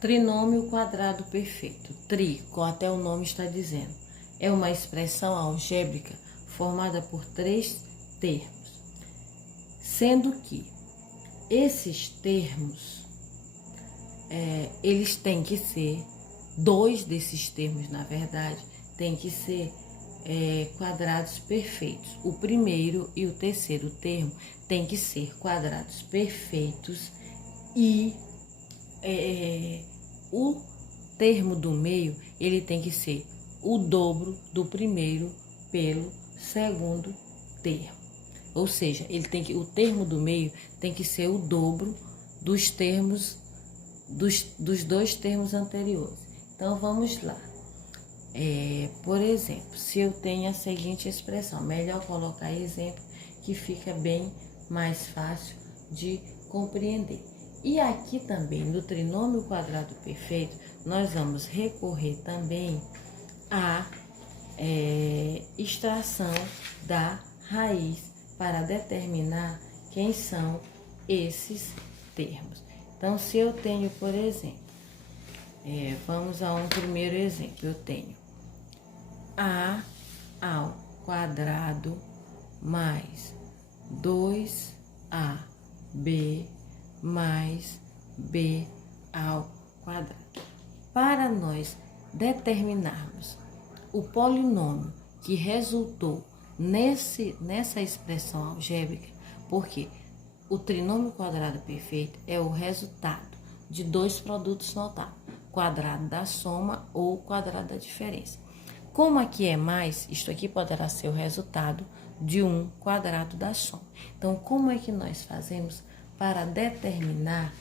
Trinômio quadrado perfeito. Tri, como até o nome está dizendo, é uma expressão algébrica formada por três termos, sendo que esses termos, eles têm que ser, dois desses termos, na verdade, têm que ser quadrados perfeitos. O primeiro e o terceiro termo têm que ser quadrados perfeitos e o termo do meio, ele tem que ser o dobro do primeiro pelo segundo termo. Ou seja, o termo do meio tem que ser o dobro dos termos dos dois termos anteriores. Então vamos lá. Por exemplo, se eu tenho a seguinte expressão, melhor colocar exemplo que fica bem mais fácil de compreender. E aqui também, no trinômio quadrado perfeito, nós vamos recorrer também à extração da raiz para determinar quem são esses termos. Então, se eu tenho, por exemplo, vamos a um primeiro exemplo, eu tenho a ao quadrado mais 2ab mais b ao quadrado. Para nós determinarmos o polinômio que resultou nessa expressão algébrica, porque o trinômio quadrado perfeito é o resultado de dois produtos notáveis, quadrado da soma ou quadrado da diferença. Como aqui é mais, isto aqui poderá ser o resultado de um quadrado da soma. Então, como é que nós fazemos para determinar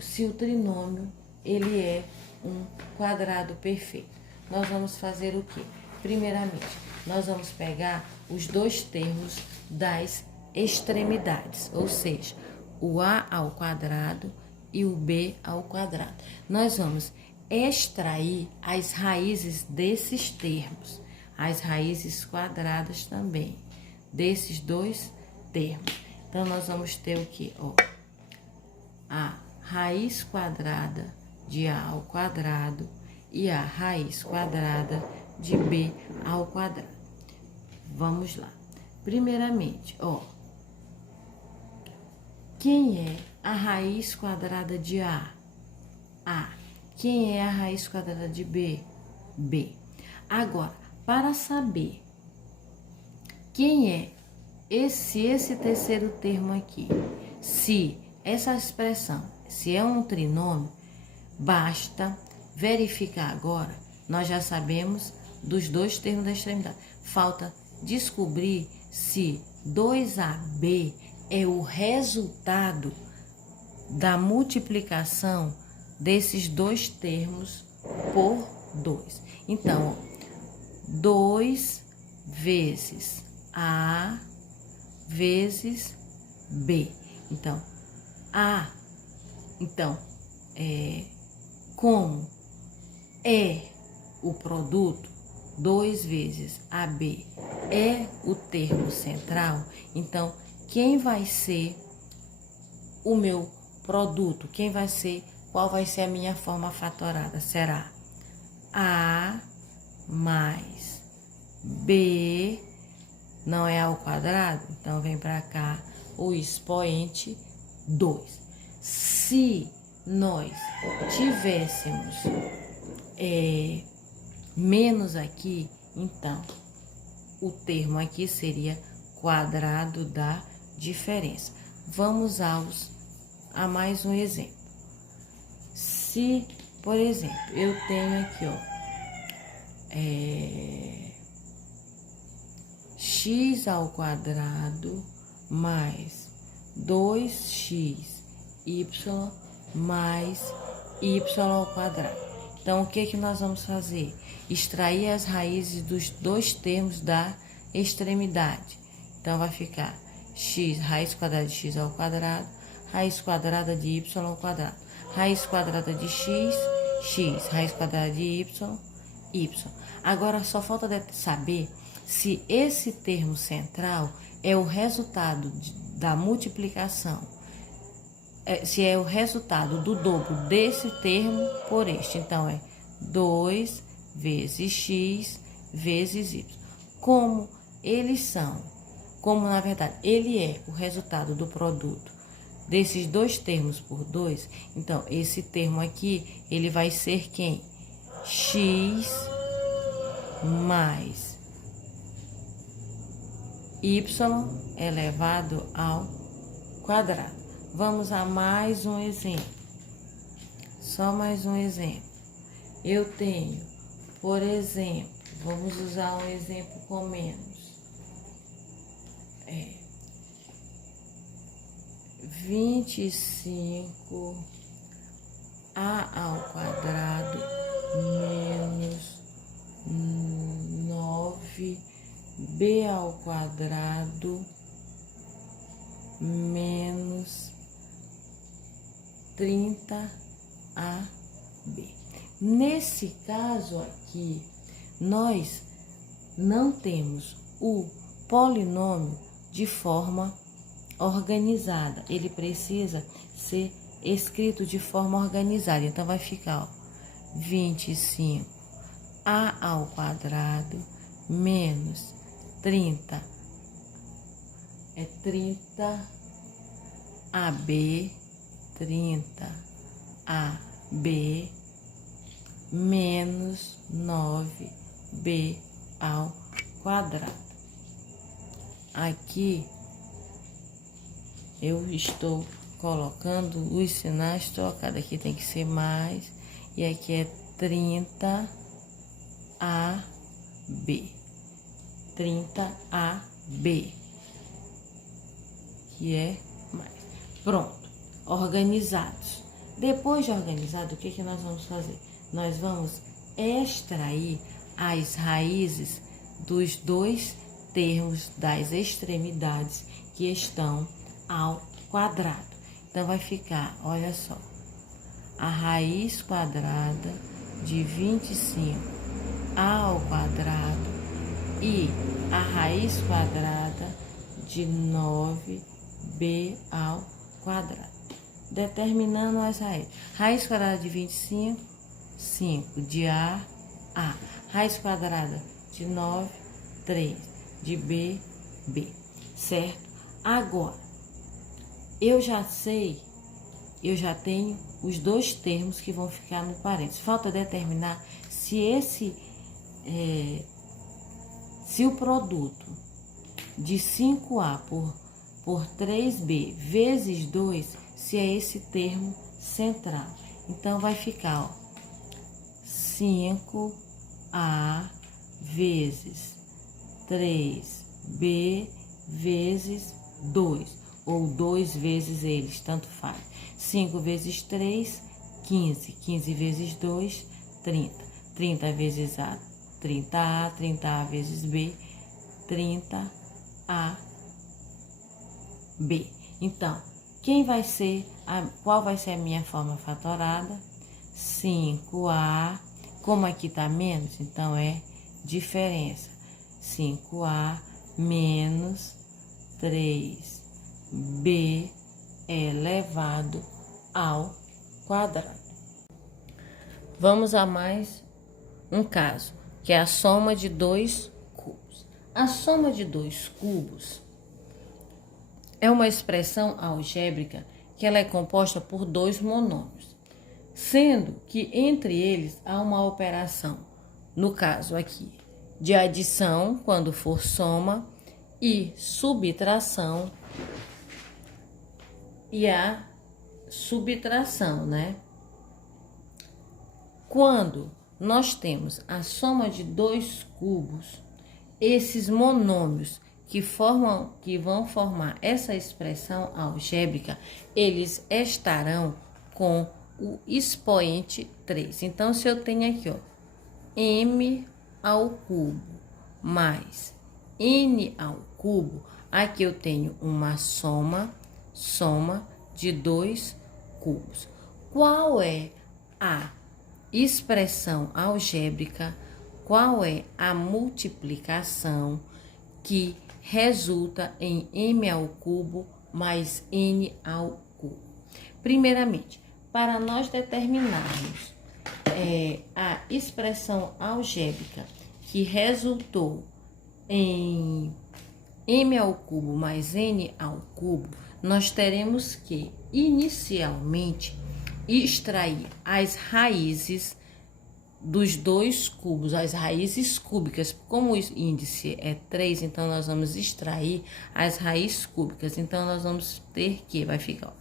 se o trinômio ele é um quadrado perfeito? Nós vamos fazer o quê? Primeiramente, nós vamos pegar os dois termos das extremidades, ou seja, o a ao quadrado e o b ao quadrado. Nós vamos extrair as raízes desses termos, as raízes quadradas também, desses dois termos. Então, nós vamos ter o quê? A raiz quadrada de a ao quadrado e a raiz quadrada de b ao quadrado. Vamos lá. Primeiramente, quem é a raiz quadrada de a? A. Quem é a raiz quadrada de b? B. Agora, para saber quem é esse terceiro termo aqui, se essa expressão, se é um trinômio, basta verificar agora. Nós já sabemos dos dois termos da extremidade. Falta descobrir se 2AB é o resultado da multiplicação desses dois termos por 2. Então, 2 vezes A vezes B. Então, como é o produto, 2 vezes AB é o termo central, então, quem vai ser o meu produto? Qual vai ser a minha forma fatorada? Será A mais B, não é ao quadrado? Então, vem para cá o expoente 2. Se nós tivéssemos menos aqui, então, o termo aqui seria quadrado da diferença. Vamos a mais um exemplo. Se, por exemplo, eu tenho aqui, x ao quadrado mais 2xy mais y ao quadrado. Então, o que nós vamos fazer? Extrair as raízes dos dois termos da extremidade. Então, vai ficar x, raiz quadrada de x ao quadrado, raiz quadrada de y ao quadrado, raiz quadrada de x, raiz quadrada de y. Agora, só falta saber se esse termo central é o resultado da multiplicação se é o resultado do dobro desse termo por este. Então, é 2 vezes x vezes y. Como eles são, como na verdade ele é o resultado do produto desses dois termos por 2, então esse termo aqui, ele vai ser quem? X mais y elevado ao quadrado. Vamos a mais um exemplo. Só mais um exemplo. Eu tenho, por exemplo, vamos usar um exemplo com menos. 25 a ao quadrado menos 9b ao quadrado menos 30ab. Nesse caso aqui, nós não temos o polinômio de forma organizada. Ele precisa ser escrito de forma organizada. Então, vai ficar, ó, 25a ao quadrado menos 30 é 30ab menos 9b ao quadrado. Aqui eu estou colocando os sinais trocados. Aqui tem que ser mais e aqui é 30ab. 30ab, que é mais. Pronto, organizados. Depois de organizado, o que nós vamos fazer? Nós vamos extrair as raízes dos dois termos das extremidades que estão ao quadrado. Então, vai ficar, olha só, a raiz quadrada de 25 ao quadrado e a raiz quadrada de 9b ao quadrado. Determinando as raízes. Raiz quadrada de 25, 5, de A. Raiz quadrada de 9, 3, de B, B. Certo? Agora, eu já sei, eu já tenho os dois termos que vão ficar no parênteses. Falta determinar se se o produto de 5A por 3B vezes 2, se é esse termo central. Então, vai ficar, ó, 5A vezes 3B vezes 2, ou 2 vezes eles, tanto faz. 5 vezes 3, 15. 15 vezes 2, 30. 30 vezes A, 30A. 30A vezes B, 30AB. Então, qual vai ser a minha forma fatorada? 5A, como aqui tá menos, então é diferença. 5A menos 3B elevado ao quadrado. Vamos a mais um caso, que é a soma de dois cubos. A soma de dois cubos é uma expressão algébrica que ela é composta por dois monômios, sendo que entre eles há uma operação, no caso aqui, de adição, quando for soma, e subtração, e a subtração, né? Quando nós temos a soma de dois cubos, esses monômios que vão formar essa expressão algébrica, eles estarão com o expoente 3. Então, se eu tenho aqui, ó, m ao cubo mais n ao cubo, aqui eu tenho uma soma de dois cubos. Qual é a expressão algébrica? Qual é a multiplicação que resulta em m ao cubo mais n ao cubo? Primeiramente, para nós determinarmos a expressão algébrica que resultou em m ao cubo mais n ao cubo, nós teremos que, inicialmente, extrair as raízes dos dois cubos, as raízes cúbicas. Como o índice é 3, então nós vamos extrair as raízes cúbicas. Então, nós vamos ter que, vai ficar, ó,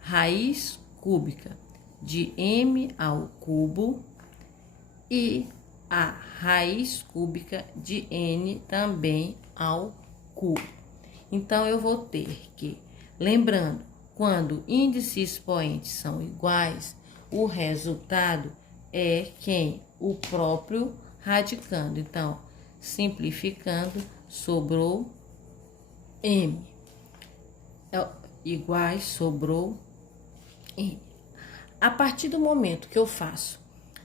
raiz cúbica de m ao cubo e a raiz cúbica de n também ao cubo. Então, eu vou ter que, lembrando, quando índice e expoente são iguais, o resultado é quem? O próprio radicando. Então, simplificando, sobrou m. Iguais, sobrou m. A partir do momento que eu faço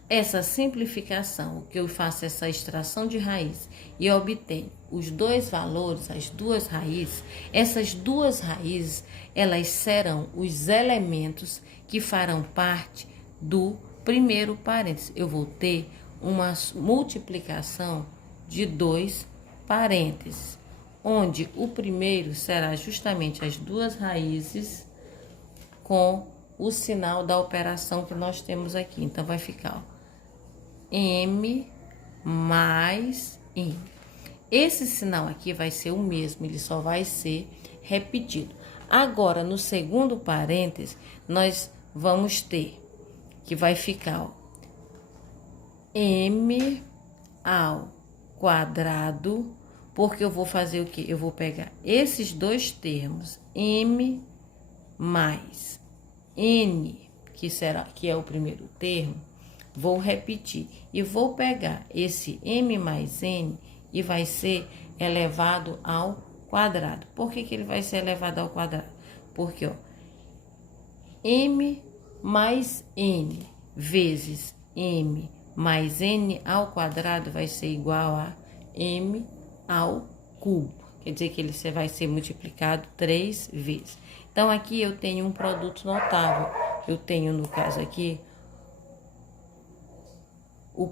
essa simplificação, que eu faço essa extração de raiz e obtenho os dois valores, as duas raízes, essas duas raízes, elas serão os elementos que farão parte do primeiro parênteses. Eu vou ter uma multiplicação de dois parênteses, onde o primeiro será justamente as duas raízes com o sinal da operação que nós temos aqui. Então, vai ficar, ó, m mais n. Esse sinal aqui vai ser o mesmo, ele só vai ser repetido. Agora, no segundo parêntese, nós vamos ter que vai ficar, ó, m ao quadrado, porque eu vou fazer o quê? Eu vou pegar esses dois termos, m mais n, que é o primeiro termo, vou repetir e vou pegar esse m mais n e vai ser elevado ao quadrado. Por que ele vai ser elevado ao quadrado? Porque, ó, m mais n vezes m mais n ao quadrado vai ser igual a m ao cubo. Quer dizer que ele vai ser multiplicado 3 vezes. Então, aqui eu tenho um produto notável. Eu tenho, no caso aqui, o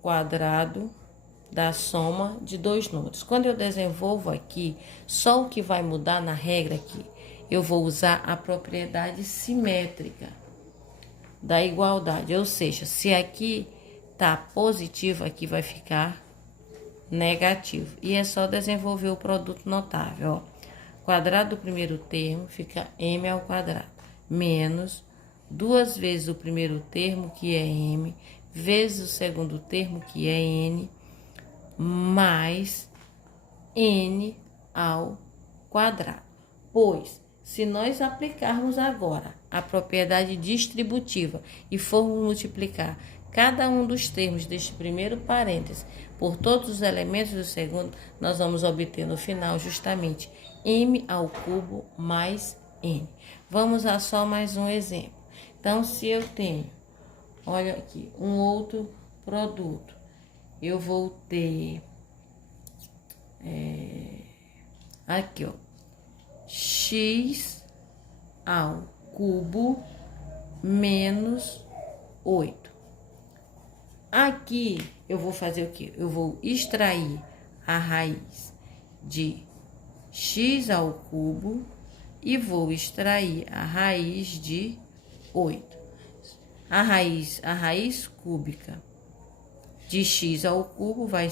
quadrado da soma de dois números. Quando eu desenvolvo aqui, só o que vai mudar na regra aqui, eu vou usar a propriedade simétrica da igualdade. Ou seja, se aqui tá positivo, aqui vai ficar negativo. E é só desenvolver o produto notável, ó. Quadrado do primeiro termo fica m ao quadrado, menos 2 vezes o primeiro termo, que é m, vezes o segundo termo, que é n, mais n ao quadrado. Pois, se nós aplicarmos agora a propriedade distributiva e formos multiplicar cada um dos termos deste primeiro parêntese por todos os elementos do segundo, nós vamos obter no final justamente m ao cubo mais n. Vamos a só mais um exemplo. Então, se eu tenho, olha aqui, um outro produto, eu vou ter aqui, ó, x ao cubo menos 8. Aqui eu vou fazer o quê? Eu vou extrair a raiz de x ao cubo e vou extrair a raiz de 8. A raiz cúbica de x ao cubo vai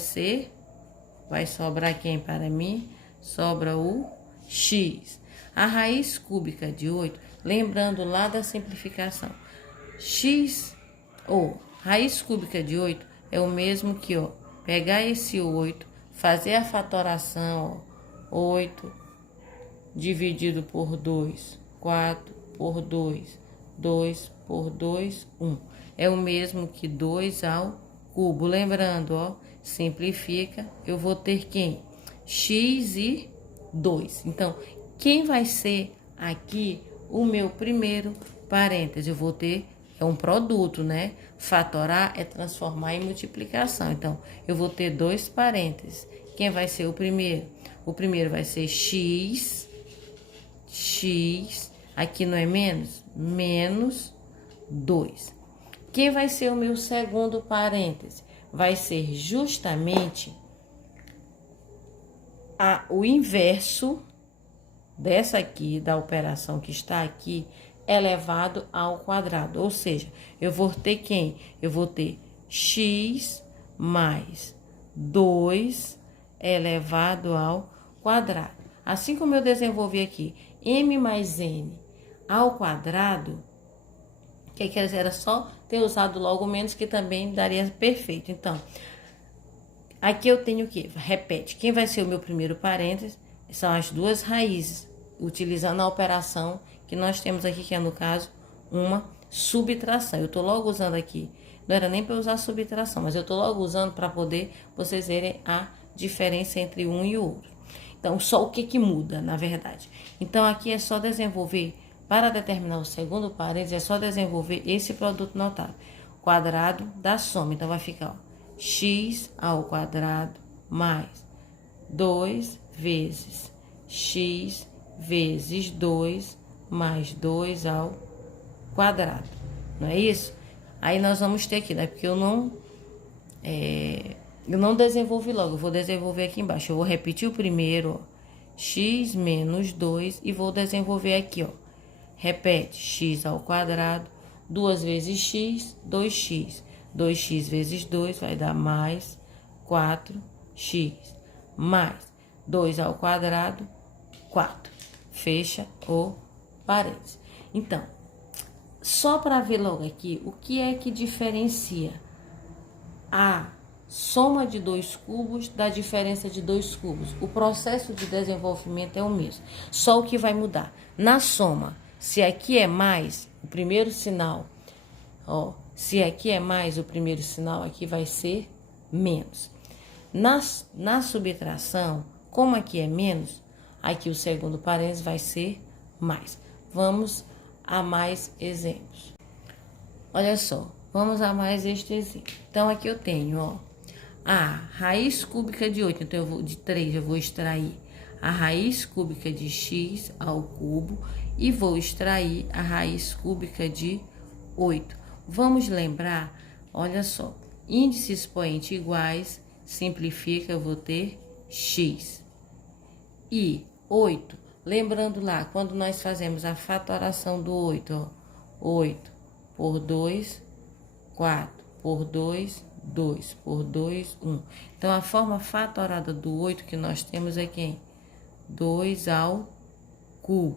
sobrar quem para mim? Sobra o x. A raiz cúbica de 8, lembrando lá da simplificação, raiz cúbica de 8 é o mesmo que, ó, pegar esse 8, fazer a fatoração, ó, 8 dividido por 2, 4 por 2, 2 por 2, 1. É o mesmo que 2 ao cubo. Lembrando, ó, simplifica, eu vou ter quem? X e 2. Então, quem vai ser aqui o meu primeiro parêntese? Eu vou ter, é um produto, né? Fatorar é transformar em multiplicação. Então, eu vou ter dois parênteses. Quem vai ser o primeiro? O primeiro vai ser x Aqui não é menos? Menos 2. Quem vai ser o meu segundo parêntese? Vai ser justamente o inverso dessa aqui, da operação que está aqui, elevado ao quadrado. Ou seja, eu vou ter quem? Eu vou ter x mais 2 elevado ao quadrado. Assim como eu desenvolvi aqui m mais n ao quadrado, que quer dizer, era só ter usado logo menos, que também daria perfeito. Então, aqui eu tenho o quê? Repete, quem vai ser o meu primeiro parêntese? São as duas raízes, utilizando a operação que nós temos aqui, que é, no caso, uma subtração. Eu estou logo usando aqui, não era nem para usar subtração, mas eu estou logo usando para poder vocês verem a diferença entre um e o outro. Então, só o que muda, na verdade. Então, aqui é só desenvolver, para determinar o segundo parênteses, é só desenvolver esse produto notável. Quadrado da soma. Então, vai ficar, ó, x ao quadrado mais 2 vezes x vezes 2 mais 2 ao quadrado. Não é isso? Aí nós vamos ter aqui, né? Porque eu não desenvolvi logo, eu vou desenvolver aqui embaixo. Eu vou repetir o primeiro, ó, x menos 2, e vou desenvolver aqui, ó. Repete, x ao quadrado, 2 vezes x, 2x. 2x vezes 2 vai dar mais 4x, mais 2 ao quadrado, 4. Fecha o parênteses. Então, só para ver logo aqui, o que é que diferencia a soma de 2 cubos da diferença de 2 cubos? O processo de desenvolvimento é o mesmo, só o que vai mudar. Na soma, se aqui é mais, o primeiro sinal, ó, se aqui é mais, o primeiro sinal aqui vai ser menos. Na subtração, como aqui é menos, aqui o segundo parênteses vai ser mais. Vamos a mais exemplos. Olha só, vamos a mais este exemplo. Então, aqui eu tenho, ó, a raiz cúbica de 8. Então, de 3, eu vou extrair a raiz cúbica de x ao cubo e vou extrair a raiz cúbica de 8. Vamos lembrar, olha só, índice expoente iguais, simplifica, eu vou ter x. E 8, lembrando lá, quando nós fazemos a fatoração do 8, ó, 8 por 2, 4, por 2, 2, por 2, 1. Então, a forma fatorada do 8 que nós temos é quem? 2 ao cubo.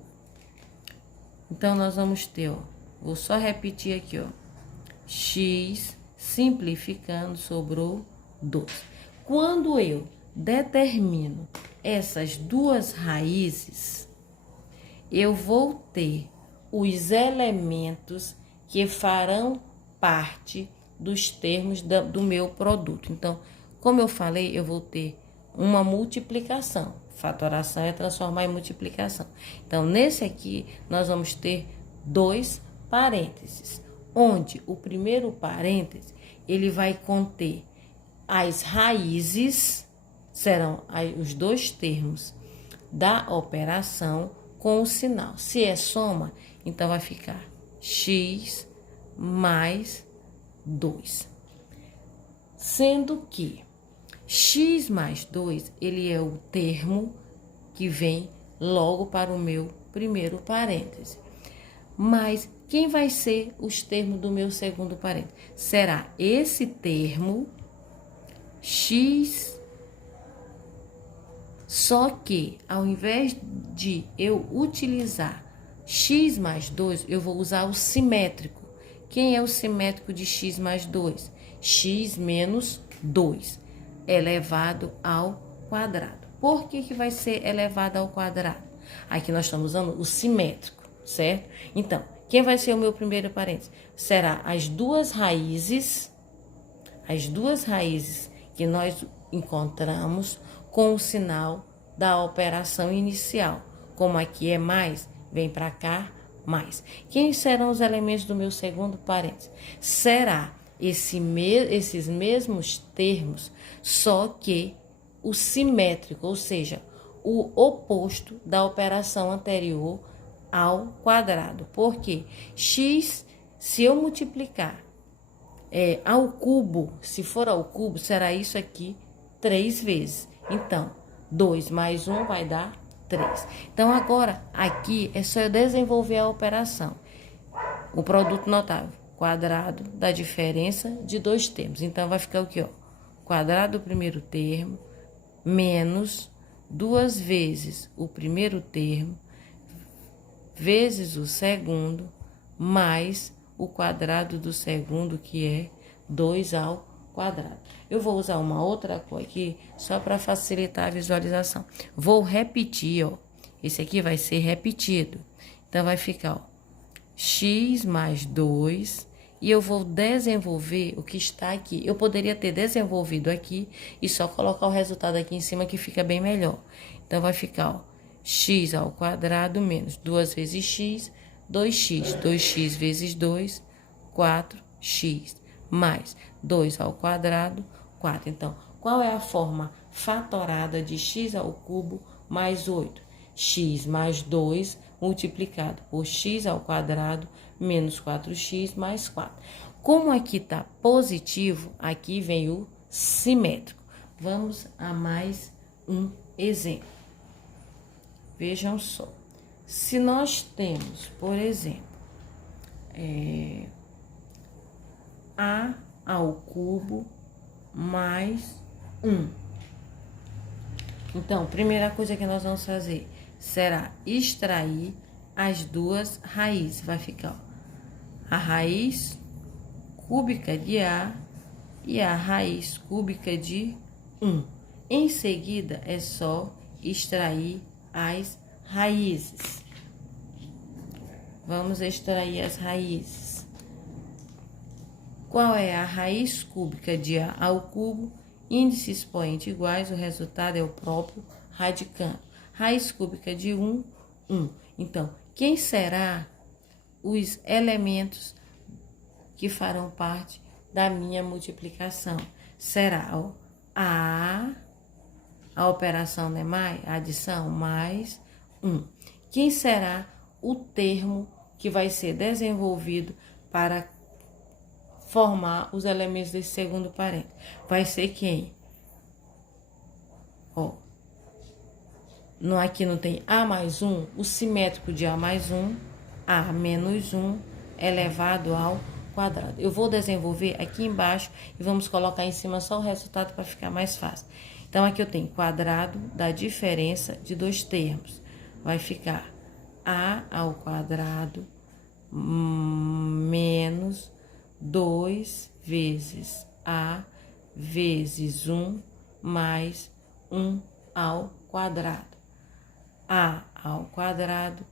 Então, nós vamos ter, ó, vou só repetir aqui, ó, x, simplificando, sobrou 2. Quando eu determino essas duas raízes, eu vou ter os elementos que farão parte dos termos do meu produto. Então, como eu falei, eu vou ter uma multiplicação. Fatoração é transformar em multiplicação. Então, nesse aqui, nós vamos ter 2 parênteses, onde o primeiro parêntese, ele vai conter as raízes, serão os dois termos da operação com o sinal. Se é soma, então vai ficar x mais 2. Sendo que x mais 2, ele é o termo que vem logo para o meu primeiro parêntese. Mas quem vai ser os termos do meu segundo parêntese? Será esse termo, x, só que ao invés de eu utilizar x mais 2, eu vou usar o simétrico. Quem é o simétrico de x mais 2? X menos 2, elevado ao quadrado. Por que vai ser elevado ao quadrado? Aqui nós estamos usando o simétrico, certo? Então, quem vai ser o meu primeiro parênteses? Será as duas raízes que nós encontramos com o sinal da operação inicial. Como aqui é mais, vem para cá, mais. Quem serão os elementos do meu segundo parênteses? Será esses mesmos termos, só que o simétrico, ou seja, o oposto da operação anterior ao quadrado. Por quê? X, se eu multiplicar ao cubo, se for ao cubo, será isso aqui 3 vezes. Então, 2 mais 1 vai dar 3. Então, agora, aqui é só eu desenvolver a operação. O produto notável, quadrado da diferença de dois termos. Então, vai ficar o quê? Ó? Quadrado do primeiro termo, menos 2 vezes o primeiro termo, vezes o segundo, mais o quadrado do segundo, que é 2 ao quadrado. Eu vou usar uma outra cor aqui, só para facilitar a visualização. Vou repetir, ó. Esse aqui vai ser repetido. Então, vai ficar, ó, x mais 2, e eu vou desenvolver o que está aqui. Eu poderia ter desenvolvido aqui e só colocar o resultado aqui em cima, que fica bem melhor. Então, vai ficar, ó, x ao quadrado menos 2 vezes x, 2x. 2x vezes 2, 4x. Mais 2 ao quadrado, 4. Então, qual é a forma fatorada de x ao cubo mais 8? X mais 2 multiplicado por x ao quadrado menos 4x mais 4. Como aqui está positivo, aqui vem o simétrico. Vamos a mais um exemplo. Vejam só. Se nós temos, por exemplo, a ao cubo mais 1. Então, primeira coisa que nós vamos fazer será extrair as duas raízes. Vai ficar, ó, a raiz cúbica de A e a raiz cúbica de 1. Em seguida, é só extrair as raízes. Vamos extrair as raízes. Qual é a raiz cúbica de A ao cubo? Índice expoente iguais, o resultado é o próprio radicando. Raiz cúbica de 1, 1. Então, quem será os elementos que farão parte da minha multiplicação? Será, ó, a operação, né, mais, a adição, mais 1. Quem será o termo que vai ser desenvolvido para formar os elementos desse segundo parênteses? Vai ser quem? Ó, aqui não tem A mais 1, o simétrico de A mais 1, A menos 1 elevado ao quadrado. Eu vou desenvolver aqui embaixo e vamos colocar em cima só o resultado para ficar mais fácil. Então, aqui eu tenho quadrado da diferença de dois termos. Vai ficar A ao quadrado menos 2 vezes A vezes 1 mais 1 ao quadrado. A ao quadrado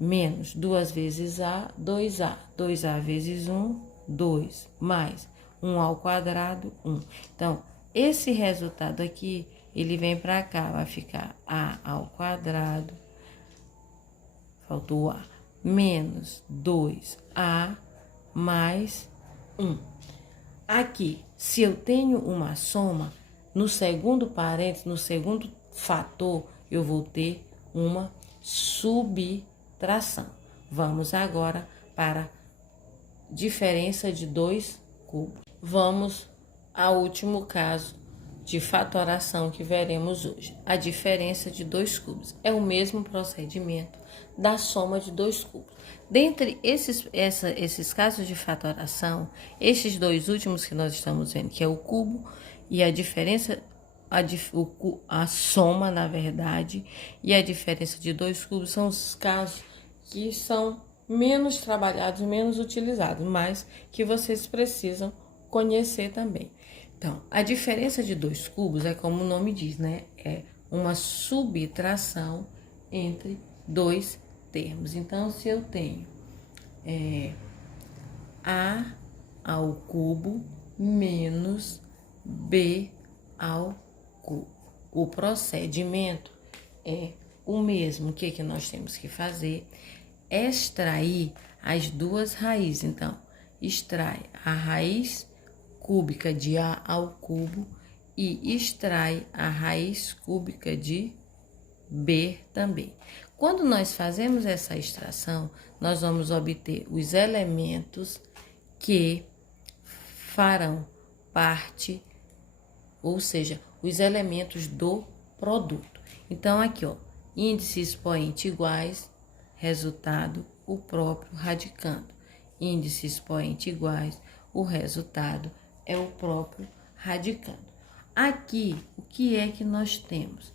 menos 2 vezes A, 2A. 2A vezes 1, 2, mais 1 ao quadrado, 1. Então, esse resultado aqui, ele vem para cá, vai ficar A ao quadrado, faltou o A, menos 2A mais 1. Aqui, se eu tenho uma soma, no segundo parênteses, no segundo fator, eu vou ter uma subtração. Vamos agora para diferença de dois cubos. Vamos ao último caso de fatoração que veremos hoje. A diferença de dois cubos é o mesmo procedimento da soma de dois cubos. Dentre esses casos de fatoração, esses dois últimos que nós estamos vendo, que é o cubo e a diferença, a soma, na verdade, e a diferença de dois cubos, são os casos que são menos trabalhados, menos utilizados, mas que vocês precisam conhecer também. Então, a diferença de dois cubos é como o nome diz, né? É uma subtração entre dois termos. Então, se eu tenho A ao cubo menos B ao cubo, o procedimento é o mesmo. O que nós temos que fazer? Extrair as duas raízes. Então, extrai a raiz cúbica de A ao cubo e extrai a raiz cúbica de B também. Quando nós fazemos essa extração, nós vamos obter os elementos que farão parte, ou seja, os elementos do produto. Então, aqui, ó, índice expoente iguais, resultado, o próprio radicando. Índice expoente iguais, o resultado é o próprio radicando. Aqui, o que é que nós temos?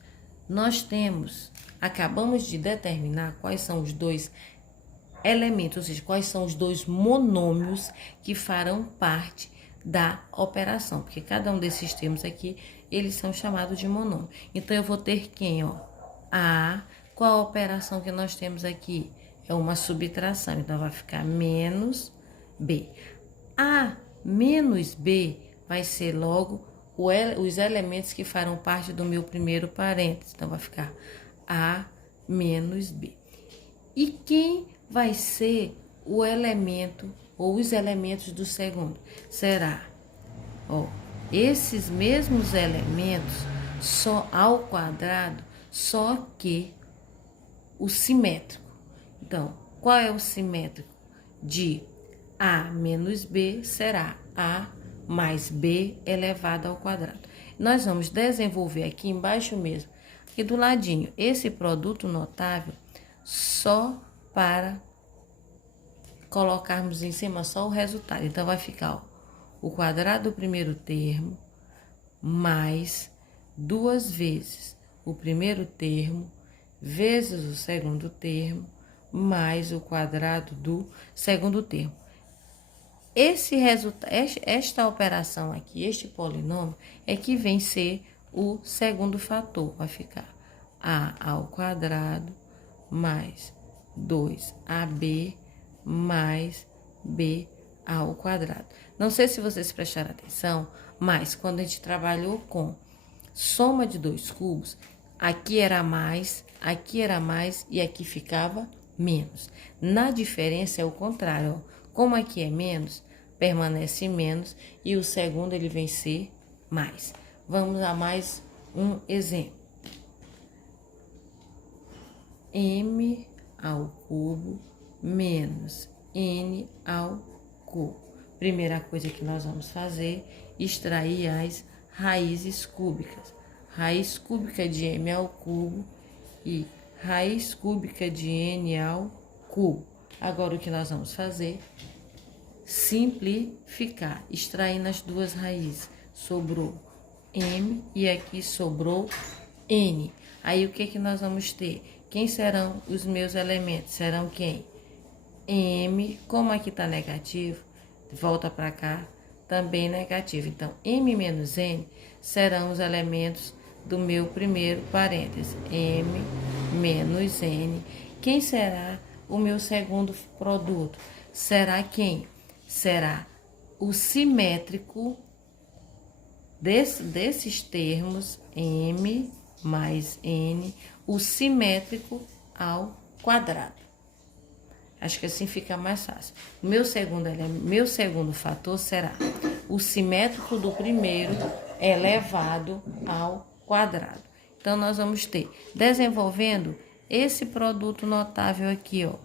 Nós acabamos de determinar quais são os dois elementos, ou seja, quais são os dois monômios que farão parte da operação, porque cada um desses termos aqui, eles são chamados de monômio. Então, eu vou ter quem, ó? A, qual a operação que nós temos aqui? É uma subtração, então vai ficar menos B. A menos B vai ser logo os elementos que farão parte do meu primeiro parênteses, então vai ficar A menos B. E quem vai ser o elemento ou os elementos do segundo? Será, ó, esses mesmos elementos só ao quadrado, só que o simétrico. Então, qual é o simétrico de A menos B? Será A mais B elevado ao quadrado. Nós vamos desenvolver aqui embaixo mesmo, aqui do ladinho, esse produto notável só para colocarmos em cima só o resultado. Então, vai ficar, ó, o quadrado do primeiro termo mais 2 vezes o primeiro termo vezes o segundo termo mais o quadrado do segundo termo. Esta operação aqui, este polinômio, é que vem ser o segundo fator. Vai ficar A ao quadrado mais 2AB mais B ao quadrado. Não sei se vocês prestaram atenção, mas quando a gente trabalhou com soma de 2 cubos, aqui era mais e aqui ficava menos. Na diferença é o contrário, ó. Como aqui é menos, permanece menos e o segundo ele vem ser mais. Vamos a mais um exemplo. M ao cubo menos N ao cubo. Primeira coisa que nós vamos fazer, extrair as raízes cúbicas. Raiz cúbica de M ao cubo e raiz cúbica de N ao cubo. Agora, o que nós vamos fazer? Simplificar, extraindo as duas raízes. Sobrou M e aqui sobrou N. Aí, o que nós vamos ter? Quem serão os meus elementos? Serão quem? M, como aqui está negativo, volta para cá, também negativo. Então, M menos N serão os elementos do meu primeiro parêntese. M menos N. Quem será o meu segundo produto? Será quem? Será o simétrico desses termos, M mais N, o simétrico ao quadrado. Acho que assim fica mais fácil. Meu segundo fator será o simétrico do primeiro elevado ao quadrado. Então, nós vamos ter, desenvolvendo esse produto notável aqui, ó,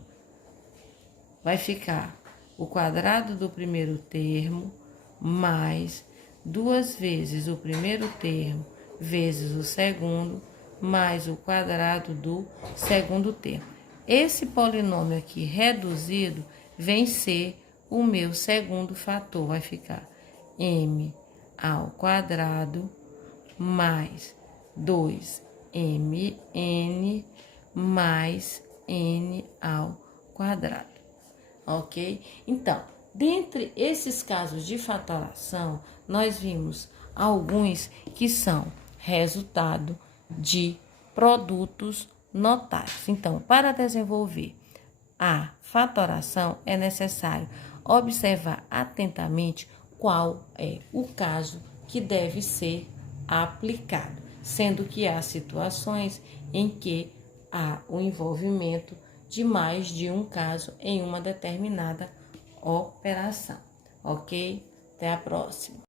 vai ficar o quadrado do primeiro termo mais 2 vezes o primeiro termo vezes o segundo mais o quadrado do segundo termo. Esse polinômio aqui reduzido vem ser o meu segundo fator. Vai ficar M ao quadrado mais 2mn mais n ao quadrado. Ok? Então, dentre esses casos de fatoração, nós vimos alguns que são resultado de produtos notáveis. Então, para desenvolver a fatoração, é necessário observar atentamente qual é o caso que deve ser aplicado, sendo que há situações em que há o envolvimento de mais de um caso em uma determinada operação. Ok? Até a próxima.